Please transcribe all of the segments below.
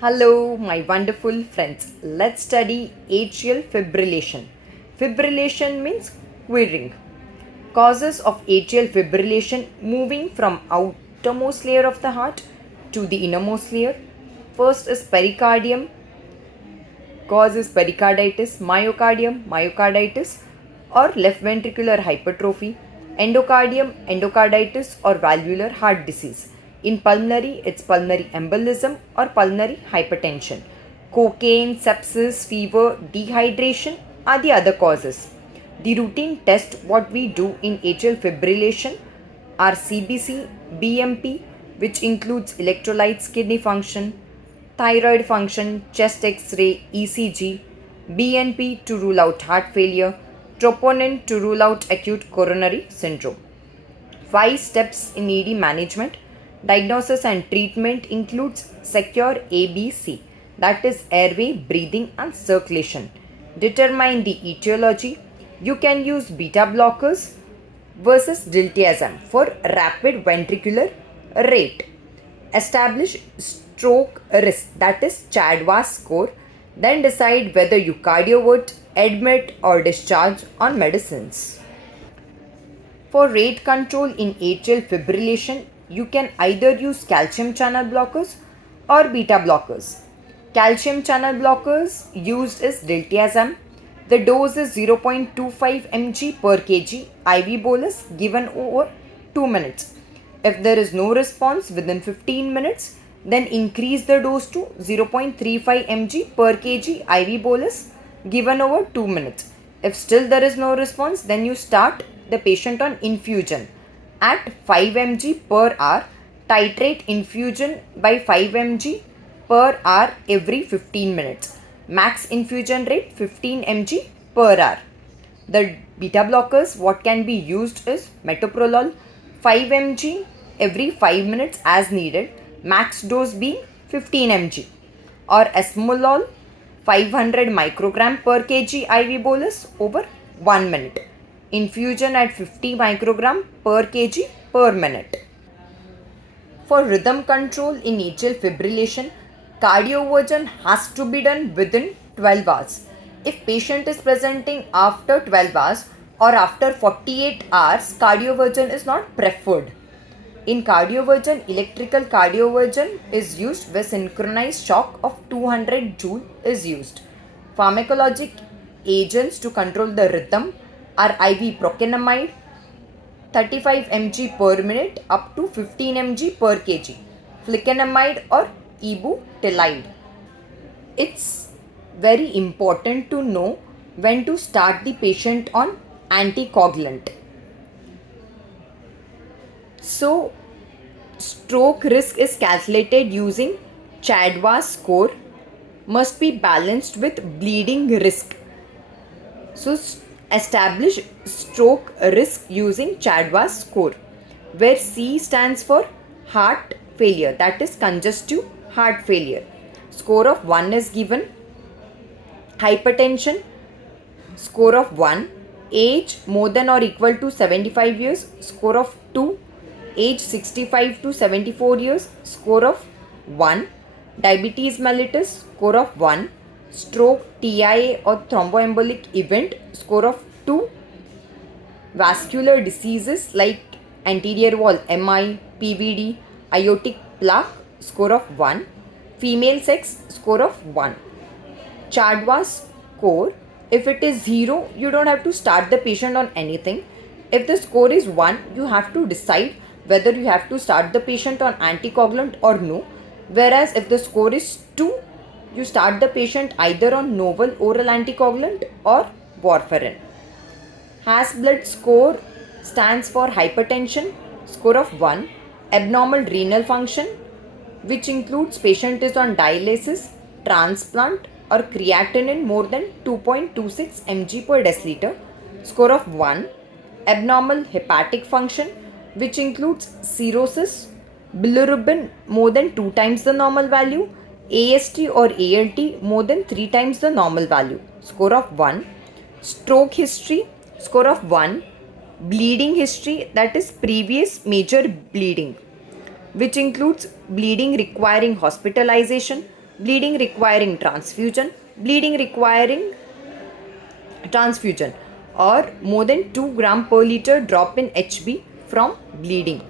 Hello, my wonderful friends. Let's study atrial fibrillation. Fibrillation means queering. Causes of atrial fibrillation moving from outermost layer of the heart to the innermost layer. First is pericardium. Cause is pericarditis, myocarditis, or left ventricular hypertrophy, endocardium, endocarditis, or valvular heart disease. In pulmonary, it's pulmonary embolism or pulmonary hypertension. Cocaine, sepsis, fever, dehydration are the other causes. The routine test what we do in atrial fibrillation are CBC, BMP, which includes electrolytes, kidney function, thyroid function, chest X-ray, ECG, BNP to rule out heart failure, troponin to rule out acute coronary syndrome. 5 steps in ED management. Diagnosis and treatment includes secure ABC, that is airway, breathing and circulation. Determine the etiology. You can use beta blockers versus diltiazem for rapid ventricular rate. Establish stroke risk, that is Chadwas score. Then decide whether you cardiovert, admit or discharge on medicines. For rate control in atrial fibrillation, you can either use calcium channel blockers or beta blockers. Calcium channel blockers used is diltiazem. The dose is 0.25 mg per kg IV bolus given over 2 minutes. If there is no response within 15 minutes, then increase the dose to 0.35 mg per kg IV bolus given over 2 minutes. If still there is no response, then you start the patient on infusion at 5 mg per hour. Titrate infusion by 5 mg per hour every 15 minutes. Max infusion rate 15 mg per hour. The beta blockers what can be used is metoprolol 5 mg every 5 minutes as needed, max dose being 15 mg, or esmolol 500 microgram per kg IV bolus over 1 minute. Infusion at 50 microgram per kg per minute. For rhythm control in atrial fibrillation, cardioversion has to be done within 12 hours. If patient is presenting after 12 hours or after 48 hours, cardioversion is not preferred. In cardioversion, electrical cardioversion is used where synchronized shock of 200 joule is used. Pharmacologic agents to control the rhythm are IV procainamide 35 mg per minute up to 15 mg per kg, flecainamide or ibutilide. It's very important to know when to start the patient on anticoagulant. So, stroke risk is calculated using Chadwas score, must be balanced with bleeding risk. So, establish stroke risk using Chadwas score, where C stands for heart failure, that is congestive heart failure. Score of 1 is given. Hypertension, score of 1. Age more than or equal to 75 years, score of 2. Age 65 to 74 years, score of 1. Diabetes mellitus, score of 1. Stroke, TIA or thromboembolic event, score of 2. Vascular diseases like anterior wall MI, PVD, aortic plaque, score of 1. Female sex, score of 1. Chadwas score, if it is 0, you don't have to start the patient on anything. If the score is 1, you have to decide whether you have to start the patient on anticoagulant or no. Whereas if the score is 2, you start the patient either on novel oral anticoagulant or warfarin. Hasbled score stands for hypertension, score of 1. Abnormal renal function, which includes patient is on dialysis, transplant or creatinine more than 2.26 mg per deciliter, score of 1. Abnormal hepatic function, which includes cirrhosis, bilirubin more than 2 times the normal value, AST or ALT more than 3 times the normal value, score of 1. Stroke history, score of 1. Bleeding history, that is previous major bleeding, which includes bleeding requiring hospitalization, bleeding requiring transfusion, bleeding requiring transfusion, or more than 2 gram per liter drop in HB from bleeding.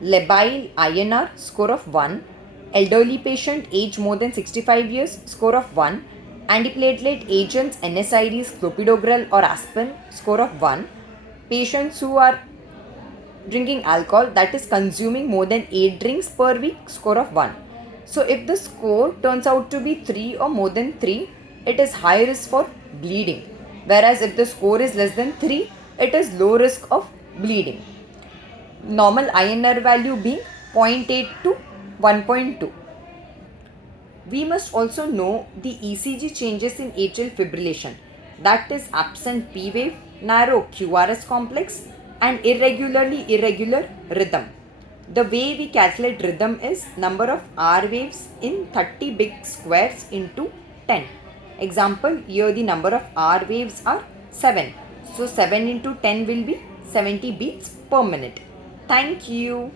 Labile INR score of 1, elderly patient age more than 65 years score of 1, antiplatelet agents NSAIDs clopidogrel or aspirin score of 1, patients who are drinking alcohol, that is consuming more than 8 drinks per week, score of 1. So if the score turns out to be 3 or more than 3, it is high risk for bleeding, whereas if the score is less than 3, it is low risk of bleeding. Normal INR value being 0.8 to 1.2. We must also know the ECG changes in atrial fibrillation, that is absent P wave, narrow QRS complex, and irregularly irregular rhythm. The way we calculate rhythm is number of R waves in 30 big squares into 10. Example, here the number of R waves are 7. So 7 into 10 will be 70 beats per minute. Thank you.